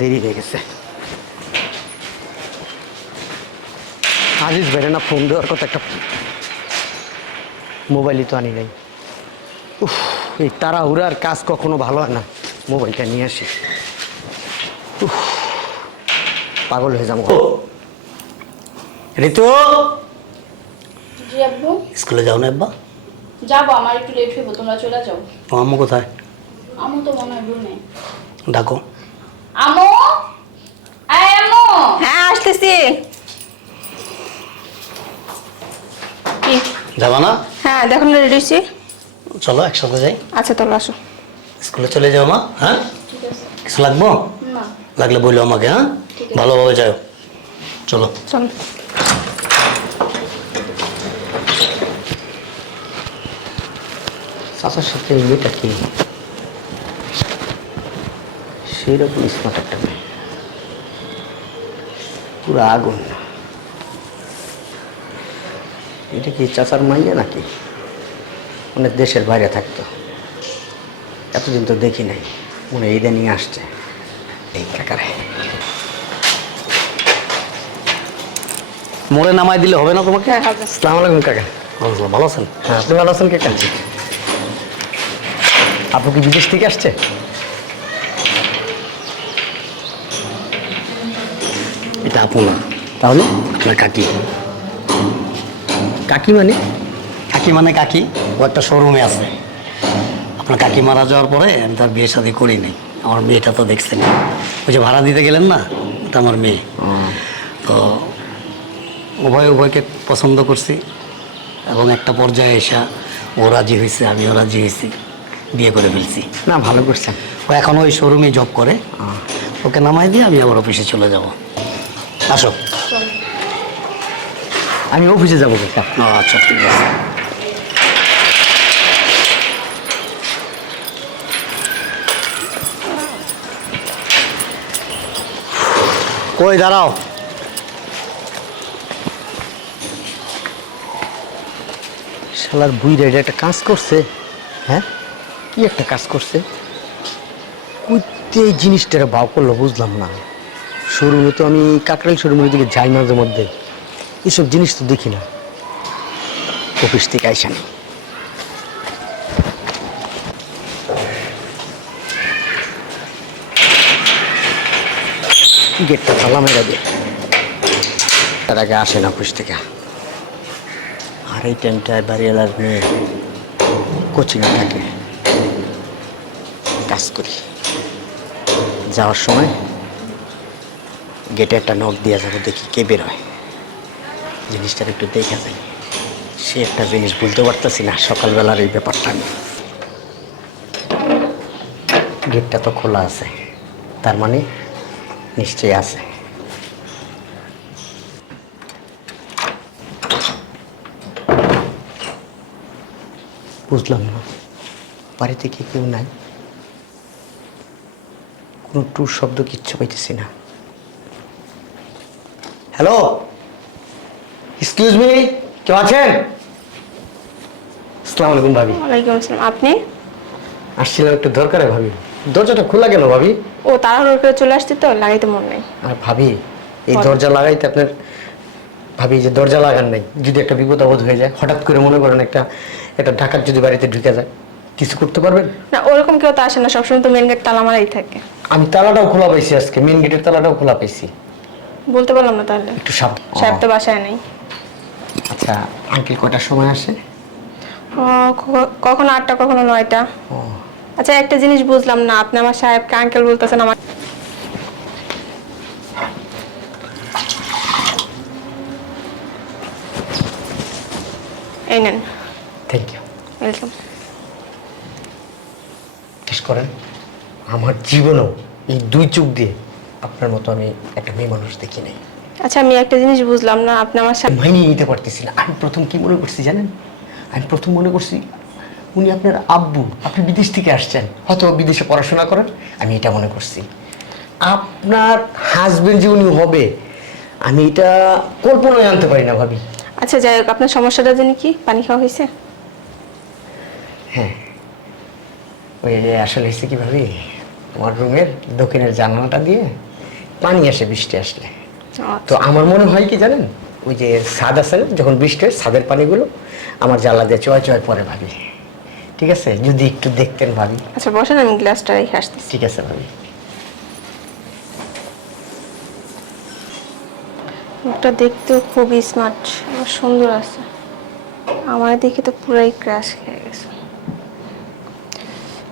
দেরি হয়ে গেছে। আজিজ বেড়ে না ফোন দেওয়ার কথা একটা মোবাইলই তো আনি নাই। উফ এই তাড়াহুড়ার কাজ কখনো ভালো হয় না। মোবাইলটা নিয়ে আসি। উফ পাগল হয়ে যাব। ঋতু? জি আব্বু? স্কুলে যাও না আব্বা। যাব আমার একটু লেট হইব তোমরা চলে যাও। আম্মু কোথায়? আমু তো মনে হয় রুমে ডাকো। আমু? আয় আমু! হ্যাঁ আসতেছি। কি? যাবা না? হ্যাঁ দেখুন রেডি হয়েছি। চলো একসাথে যাই। আচ্ছা তাহলে আসো। স্কুলে চলে যাও মা হ্যাঁ? ঠিক আছে। কিছু লাগবো? না। লাগলে বলল আমাকে হ্যাঁ। ভালোভাবে যাও। চলো। চল। চাচার সাথে এই মেয়েটা কি? সেই রকম স্মার্ট একটা মেয়ে। পুরো আগুন। এটা কি চাচার মাইয়া নাকি? অনেক দেশের বাইরে থাকতো। এতদিন তো দেখি নাই। মনে হয় ইদানিং আসছে। এই কাকারে। মোড়ে নামাই দিলে হবে না তোমাকে? হ্যাঁ, আসসালামু আলাইকুম কাকা। ভালো আছেন? হ্যাঁ আপনি ভালো আছেন কাকা? আপু কি বিদেশ থেকে আসছে? এটা আপু না। তাহলে আপনার কাকি। কাকি মানে? কাকি মানে কাকি ও একটা শোরুমে আছে। আপনার কাকি মারা যাওয়ার পরে আমি তার বিয়ে শাদি করি নাই। আমার মেয়েটা তো দেখছেন। ওই যে ভাড়া দিতে গেলেন না? ওটা আমার মেয়ে। তো উভয় উভয়কে পছন্দ করছি এবং একটা পর্যায়ে এসে ও রাজি হয়েছে আমিও রাজি হয়েছি বিয়ে করে ফেলছি। না ভালো করছেন। ও এখন ওই শোরুমে জব করে। ওকে নামাই দিয়ে আমি আবার অফিসে চলে যাব। আসো। আমি অফিসে যাব আচ্ছা ঠিক আছে। কই দাঁড়াও। শালার বুই রেডি একটা কাজ করছে। হ্যাঁ? কি একটা কাজ করছে? কইতে এই জিনিসটা ভাও করল বুঝলাম না। শোরুমে তো আমি কাকরাইল শোরুমের দিকে যাই মাঝে মধ্যে। এসব জিনিস তো দেখি না। অফিস থেকে আইসা নেই গেটটা তালা মেরা দিয়ে তার আগে আসে না অফিস থেকে। আর এই টাইমটায় বাড়িওয়ালার মেয়ে কোচিংয়ে থাকে। কাজ করি। যাওয়ার সময় গেটে একটা নখ দিয়ে যাব, দেখি কে বেরোয়। জিনিসটার একটু দেখে যাই সে একটা জিনিস বুঝতে পারতেছি না, সকালবেলার এই ব্যাপারটা আমি। গেটটা তো খোলা আছে, তার মানে নিশ্চয়ই আছে। বুঝলাম না, বাড়িতে কি কেউ নাই? কোনো টুর শব্দ কিচ্ছু পাইতেছি না। হ্যালো এক্সকিউজ মি কেউ আছেন? আসসালামু আলাইকুম ভাবি। ওয়ালাইকুম আসসালাম। আপনি? আসছিলাম একটু দরকারে ভাবি। দরজাটা খোলা কেন ভাবি? ও তাড়াহুড়ো করে চলে আসছি তো লাগাইতে মন নেই। আর ভাবি এই দরজা লাগাইতে আপনার ভাবি যে দরজা লাগান নাই যদি একটা বিপদ আপদ হয়ে যায় হঠাৎ করে মনে করেন একটা একটা ঢাকার যদি বাড়িতে ঢুকে যায় কিছু করতে পারবেন? না ওরকম কেউ তো আসে না সবসময় তো মেন গেট তালা মারাই থাকে। আমি তালাটাও খোলা পাইছি আজকে মেন গেটের তালাটাও খোলা পাইছি। বলতে পারলাম না তাহলে। একটু সাপ সাহেব তো বাসায় নেই। আচ্ছা আঙ্কেল কটার সময় আসে? কখনো আটটা কখনো নয়টা? আচ্ছা একটা জিনিস বুঝলাম না আপনি আমার সাহেবকে আঙ্কেল বলতেছেন আমার এই নেন। থ্যাংক ইউ ওয়েলকাম করেন। আমার জীবনেও এই দুই চোখ দিয়ে আপনার মতো আমি একটা মেয়ে মানুষ দেখি নাই। আচ্ছা আমি একটা জিনিস বুঝলাম না আপনি আমার সাথে মানিয়ে নিতে পারতেছি না। আমি প্রথম কি মনে করছি জানেন? আমি প্রথম মনে করছি উনি আপনার আব্বু আপনি বিদেশ থেকে আসছেন হয়তো বিদেশে পড়াশোনা করেন আমি এটা মনে করছি। আপনার হাজবেন্ড যে উনি হবে আমি এটা কল্পনায় আনতে পারি না ভাবি। আচ্ছা যাই হোক আপনার সমস্যাটা জানি কি? পানি খাওয়া হয়েছে? হ্যাঁ। ওই যে আসলে হয়েছে কি ভাবি? আমার রুমের দক্ষিণের জানালাটা দিয়ে পানি আসে বৃষ্টি আসলে। আচ্ছা। তো আমার মনে হয় কি জানেন? ওই যে ছাদ আছে যখন বৃষ্টি হয় ছাদের পানিগুলো আমার জ্বালা দিয়ে চয় চয় পরে ভাবি। ঠিক আছে? যদি একটু দেখতেন ভাবি। আচ্ছা বসেন আমি গ্লাসটা রেখে আসতেছি। ঠিক আছে ভাবি। লোকটা দেখতেও খুবই স্মার্ট সুন্দর আছে। আমার দেখে তো পুরাই ক্র্যাশ খেয়ে গেছে।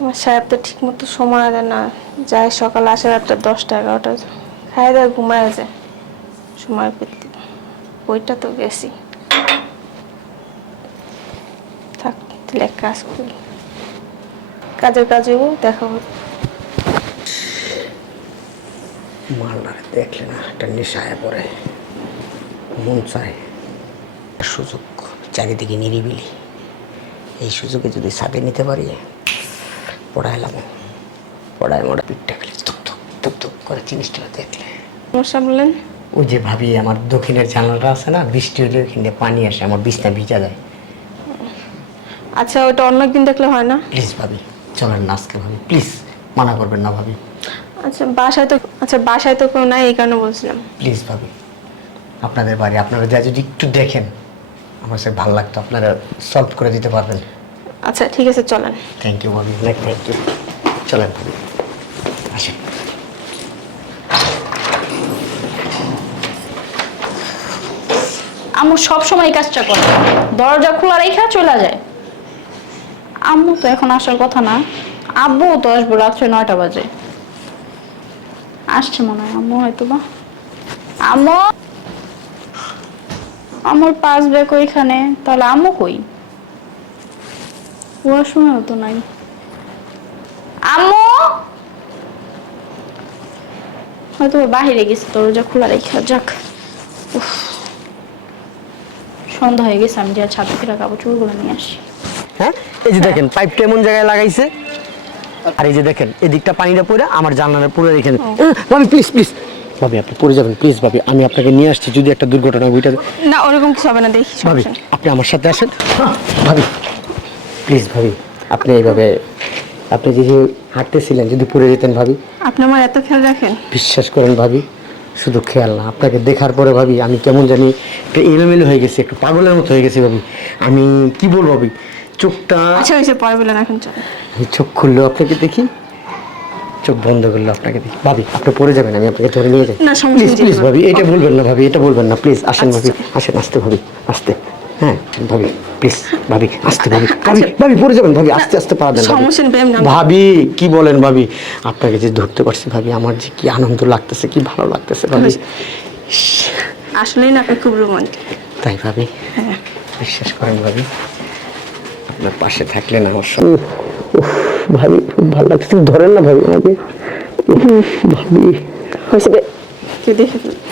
আমার সাহেব তো ঠিক মতো সময় দেয় না। যায় সকাল আসে রাতটা দশটা এগারোটা। খাই দেয় ঘুমায় যায় সময় পেতে। বইটা তো গেছি। থাক, তাহলে এক কাজ করি। কাজের কাজেও দেখা হবে। মালদারে দেখলে না, একটা নেশায় পড়ে। মন চায়। সুযোগ, চারিদিকে নিরিবিলি। এই সুযোগে যদি ছাদে নিতে পারি, পড়াইলাম। পড়ায় মোড়া পিঠটা খালি করে জিনিসটা দেখলে। সমস্যা বললেন? ওই যে ভাবি আমার দক্ষিণের জানালাটা আছে না বৃষ্টি হলে ওইখানে পানি আসে আমার বিছনা ভিজা যায়। আচ্ছা ওটা অন্য একদিন দেখলে হয় না? প্লিজ ভাবি চলেন না আজকে ভাবি প্লিজ মানা করবেন না ভাবি। আচ্ছা বাসায় তো আচ্ছা বাসায় তো কেউ নাই এই কারণে বলছিলাম। প্লিজ ভাবি আপনাদের বাড়ি আপনারা যা যদি একটু দেখেন আমার সে ভালো লাগতো আপনারা সলভ করে দিতে পারবেন। আচ্ছা ঠিক আছে চলেন। থ্যাংক ইউ ভাবি অনেক থ্যাংক ইউ চলেন ভাবি আসেন আম্মু সব সময় কাজটা করে। দরজা খোলা রেখা চলে যায়। আম্মু তো এখন আসার কথা না। আব্বু তো আসব রাত্রে নয়টা বাজে। আসছে মনে হয়, আম্মু হয়তো বা আম্মু! আমার পাস ব্যাগ ওইখানে, তাহলে আম্মু কই? ওয়াশরুমেও তো নাই। আম্মু! হয়তো বাহিরে গেছে, দরজা খোলা রেখা, যাক। উফ। সন্ধ্যা হয়ে গেছে আমি যা ছাদ থেকে কাপড় চোপড়গুলো নিয়ে আসি। হ্যাঁ? এই যে দেখেন পাইপটা এমন জায়গায় লাগাইছে। আর এই যে দেখেন এদিকটা পানিটা পড়ে আমার জানালার পুরো এখানে ভাবি প্লিজ প্লিজ ভাবি আপনি পড়ে যাবেন প্লিজ ভাবি। আমি আপনাকে নিয়ে আসছি যদি একটা দুর্ঘটনা বইটা না ওরকম কিছু হবে না দেখি ভাবি আপনি আমার সাথে আসেন। ভাবি প্লিজ ভাবি আপনি এইভাবে আপনি যে হাঁটতেছিলেন যদি পড়ে যেতেন ভাবি। আপনি আমার এত খেয়াল রাখেন? বিশ্বাস করেন ভাবি। শুধু খেয়াল না আপনাকে দেখার পরে ভাবি আমি কেমন জানি একটু এলোমেলো হয়ে গেছি একটু পাগলের মতো হয়ে গেছি ভাবি। আমি কি বলব ভাবি চোখটা আচ্ছা হয়েছে পরে বললেন এখন চল চোখ খুললো আপনাকে দেখি চোখ বন্ধ করল আপনাকে দেখি। ভাবি আপনি পড়ে যাবেন আমি আপনাকে ধরে নিয়ে যাই। প্লিজ প্লিজ ভাবি। এটা বলবেন না ভাবি এটা বলবেন না প্লিজ আসেন আচ্ছা, ভাবি আসেন আসতে ভাবি আসতে। হ্যাঁ ভাবি প্লিজ ভাবি আসতে ভাবি ভাবি ভাবি পড়ে যাবেন ভাবি আস্তে আস্তে। আচ্ছা। ভাবি। কি বলেন ভাবি? আপনাকে যে ধরতে পারছি ভাবি আমার যে কি আনন্দ লাগতেছে কি ভালো লাগতেছে ভাবি। আসলেই না আপনি খুব রোমান্টিক। তাই ভাবি হ্যাঁ। বিশ্বাস করেন ভাবি। আপনার পাশে থাকলে না আমার ভাবি খুব ভালো লাগছে। তুমি ধরেন না ভাবি আমাকে। ভাবি। হয়েছে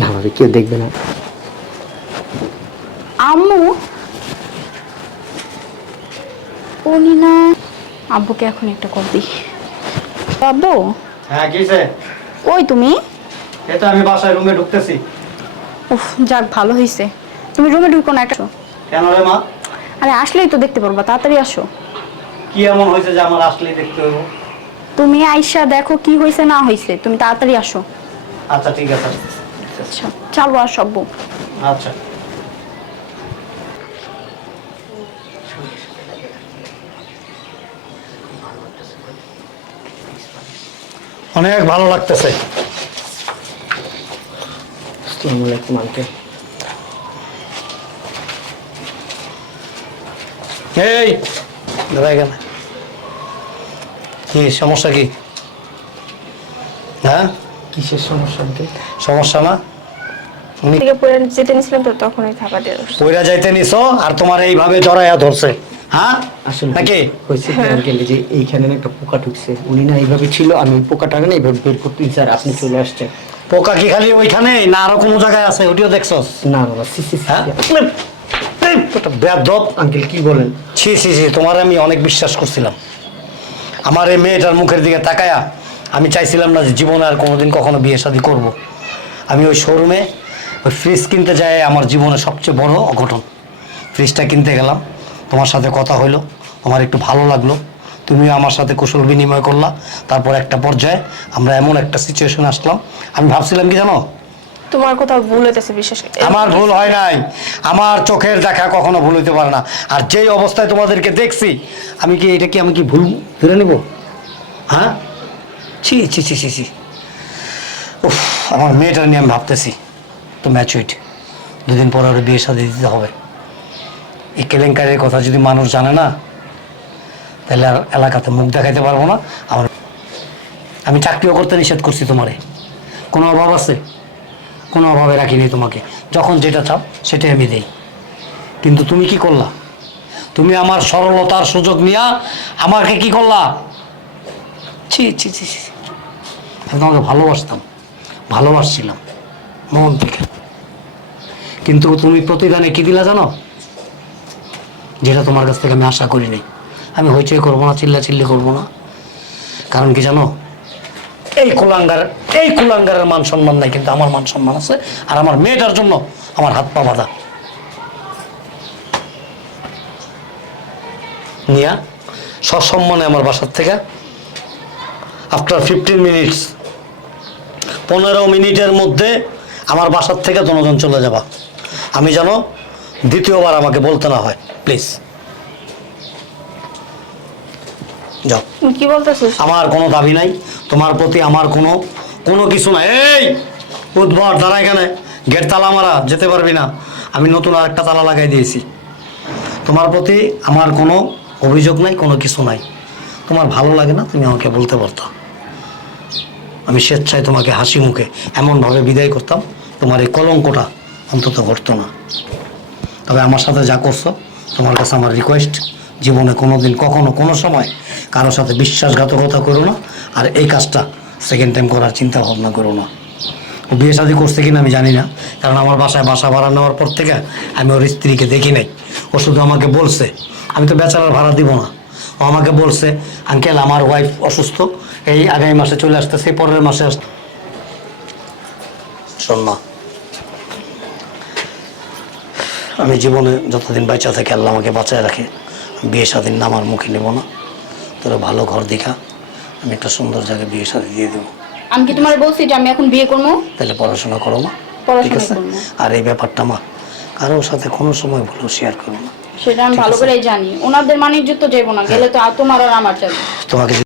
না ভাবি কেউ দেখবে না। আম্মু? উনি না আব্বুকে এখন একটা কল দিই। আব্বু? হ্যাঁ কিসে ওই তুমি? এই তো আমি বাসায় রুমে ঢুকতেছি। উফ যাক ভালো হয়েছে তুমি রুমে ঢুকো না একটা। কেন রে মা? আরে আসলেই তো দেখতে পারবা তাড়াতাড়ি আসো। কি এমন হয়েছে যে আমার আসলেই দেখতে হইব তুমি আইসা দেখো কি হয়েছে না হয়েছে তুমি তাড়াতাড়ি আসো। আচ্ছা ঠিক আছে। আচ্ছা চালো আসো আব্বু। আচ্ছা। অনেক ভালো লাগতেছে। আসসালামু আলাইকুম আঙ্কেল এই দাদা কেন কি সমস্যা কি? হ্যাঁ? কিসের সমস্যা আঙ্কেল সমস্যা না? উনি থেকে পরে যেতে নিয়েছিলাম তো তখনই থাকা দিয়ে বসছে। যাইতে নিছো আর তোমার এইভাবে জড়াইয়া ধরছে। হ্যাঁ? আসলে নাকি হয়েছে আঙ্কেল যে এইখানে একটা পোকা ঢুকছে। উনি না এইভাবে ছিল আমি পোকাটাকে না এইভাবে বের করতে স্যার আপনি চলে আসছেন। পোকা কি খালি ওইখানে না আরও কোনো জায়গায় আছে? ওটিও দেখছস? না বাবা সি সি হ্যাঁ? বেদব আঙ্কেল কি বলেন? ছি ছি ছি তোমার আমি অনেক বিশ্বাস করছিলাম। আমার এই মেয়েটার মুখের দিকে তাকায়া আমি চাইছিলাম না যে জীবনে আর কোনোদিন কখনো বিয়ে শাদী করব। আমি ওই শোরুমে ওই ফ্রিজ কিনতে যাই আমার জীবনে সবচেয়ে বড় অঘটন। ফ্রিজটা কিনতে গেলাম। তোমার সাথে কথা হইল তোমার একটু ভালো লাগল। তো তুমি আমার সাথে কুশল বিনিময় করলা। তারপর একটা পর্যায়ে আমরা এমন একটা সিচুয়েশন আসলাম। আমি ভাবছিলাম কি জানো? তোমার কথা ভুল হইতেছে বিশেষ আমার ভুল হয় নাই। আমার চোখের দেখা কখনো ভুল হইতে পারে না। আর যেই অবস্থায় তোমাদেরকে দেখছি আমি কি এটা কি আমি কি ভুল ধরে নেব? হ্যাঁ? ছি ছি ছি ছি ছি। উফ আমার মেয়েটার নিয়ে আমি ভাবতেছি। তো ম্যাচুইট দুদিন পর ওর বিয়ে সাথে দিতে হবে। এই কেলেঙ্কারির কথা যদি মানুষ জানে না, তাহলে আর এলাকাতে মুখ দেখাইতে পারব না। আমার আমি চাকরিও করতে নিষেধ করছি তোমারে। কোনো অভাব আছে? কোনো অভাবে রাখিনি তোমাকে। যখন যেটা চাও, সেটাই আমি দেই। কিন্তু তুমি কি করলা? তুমি আমার সরলতার সুযোগ নিয়া আমাকে কি করলা? ছি ছি ছি। আমি তোমাকে ভালোবাসতাম, ভালোবাসছিলাম, মন থেকে। কিন্তু তুমি প্রতিদানে কি দিলা জানো? যেটা তোমার কাছ থেকে আমি আশা করি নাই আমি হইচই করব না চিল্লা চিল্লি করব না। কারণ কি জানো? এই কুলাঙ্গার, এই কুলাঙ্গারের মান সম্মান নাই, কিন্তু আমার মান সম্মান আছে, আর আমার মেয়েটার জন্য আমার হাত পা বাঁধা। নিয়া, সসম্মানে আমার বাসার থেকে আফটার ফিফটিন মিনিটস পনেরো মিনিটের মধ্যে আমার বাসার থেকে জনজন চলে যাবা। আমি যেন দ্বিতীয়বার আমাকে বলতে না হয়। প্লিজ। যাও। কি বলতেছিস? আমার কোনো দাবি নাই তোমার প্রতি আমার কোনো কোনো কিছু নাই। এই উদ্ভর দাঁড়া এখানে। গেট তালা মারা যেতে পারবি না। আমি নতুন আর একটা তালা লাগাই দিয়েছি। তোমার প্রতি আমার কোনো অভিযোগ নাই কোনো কিছু নাই। তোমার ভালো লাগে না তুমি আমাকে বলতে পারতো। আমি স্বেচ্ছায় তোমাকে হাসি মুখে এমনভাবে বিদায় করতাম তোমার এই কলঙ্কটা অন্তত ঘটতো না। তবে আমার সাথে যা করছ তোমার কাছে আমার রিকোয়েস্ট জীবনে কোনো দিন কখনো কোনো সময় কারোর সাথে বিশ্বাসঘাতকতা করো না, আর এই কাজটা সেকেন্ড টাইম করার চিন্তা ভাবনা করো না। ও বিয়ে শাদি করছে কিনা আমি জানি না, কারণ আমার বাসায় বাসা ভাড়া নেওয়ার পর থেকে আমি ওর স্ত্রীকে দেখি নাই। ও শুধু আমাকে বলছে, আমি তো বেচারার ভাড়া দিব না। ও আমাকে বলছে, আঙ্কেল, আমার ওয়াইফ অসুস্থ, এই আগামী মাসে চলে আসতেছে, পরের মাসে আস শোন না আমি জীবনে যতদিন বাচ্চা থেকে আল্লাহ আমাকে বাঁচায় রাখে। বিয়ে স্বাধীন না আমার মুখে নেব না। তোরা ভালো ঘর দেখা আমি একটা সুন্দর জায়গায় বিয়ে শাদী দিয়ে দেবো। আমি কি তোমার বলছি যে আমি এখন বিয়ে করব? তাহলে পড়াশোনা করো মা। ঠিক আছে? আর এই ব্যাপারটা মা কারোর সাথে কোনো সময় ভুলেও শেয়ার করো না সেটা আমি ভালো করেই জানি। ওনাদের মানে যুক্ত যাব না গেলে তো তোমার আর আমার যাবে। তোমাকে